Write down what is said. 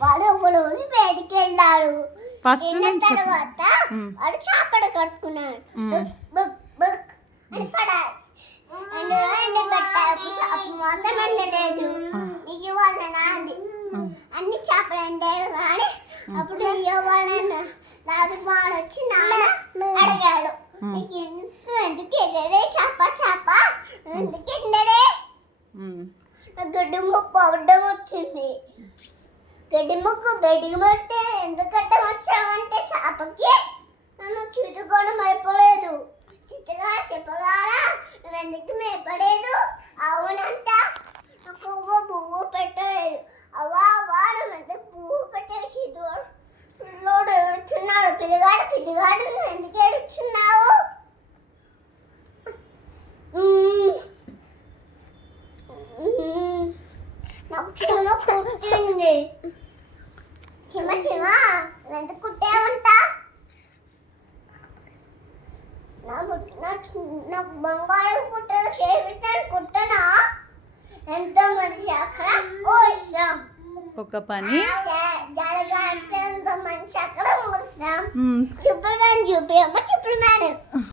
వాడు ఒక రోజు బయటికి వెళ్ళాడు. ఫస్ట్ వెళ్ళిన నుంచి చెప్పు. తర్వాత ఉమ్. వాడు చాపడ కట్టుకున్నాడు. ఉమ్. బుక్ బుక్ బుక్ అని పడాలి. అందులో ఎండి పెట్టాలి. చాప మాత్రం ఎండలేదు. ఇయ్య వాళ్ళనా అంది. అన్ని చేపలు ఎండేవి కానీ అప్పుడు ఇయ్య వాళ్ళ నాది వాడొచ్చి నాన్న అడిగాడు, నీకు ఎందుకు ఎండరే చేప చేప ఎందుకు ఎండరే? గడ్డి ముక్కు అడ్డం వచ్చింది. గడ్డి ముక్కు బయటికి పడితే ఎందుకు అడ్డం వచ్చావంటే చేపకి నన్ను చిరుకోవడం అయిపోలేదు. చిత్తగా చెప్పగారా నువ్వెందుకు మేపలేదు? అవునంట. నాకు పువ్వు పెట్టలేదు. అవ్వా వాడు ఎందుకు పువ్వు పెట్టేసి పిల్లోడు ఏడుచున్నాడు. పిల్లగాడు పిల్లగాడు నువ్వు ఎందుకు ఏడుచున్నావు? నాకు చిన్న కుట్టింది. చిమ చిమ ఎందుకు కుట్టావంట? నాకు బంగారం కుట్టను చేపిస్తాను కుట్టనా? ఎంతో మంది అక్కడ అవసరం. ఒక పని జరగాలంటే ఎంతో మంచి అక్కడ అవసరం. చూపి చూపి అమ్మ చూపి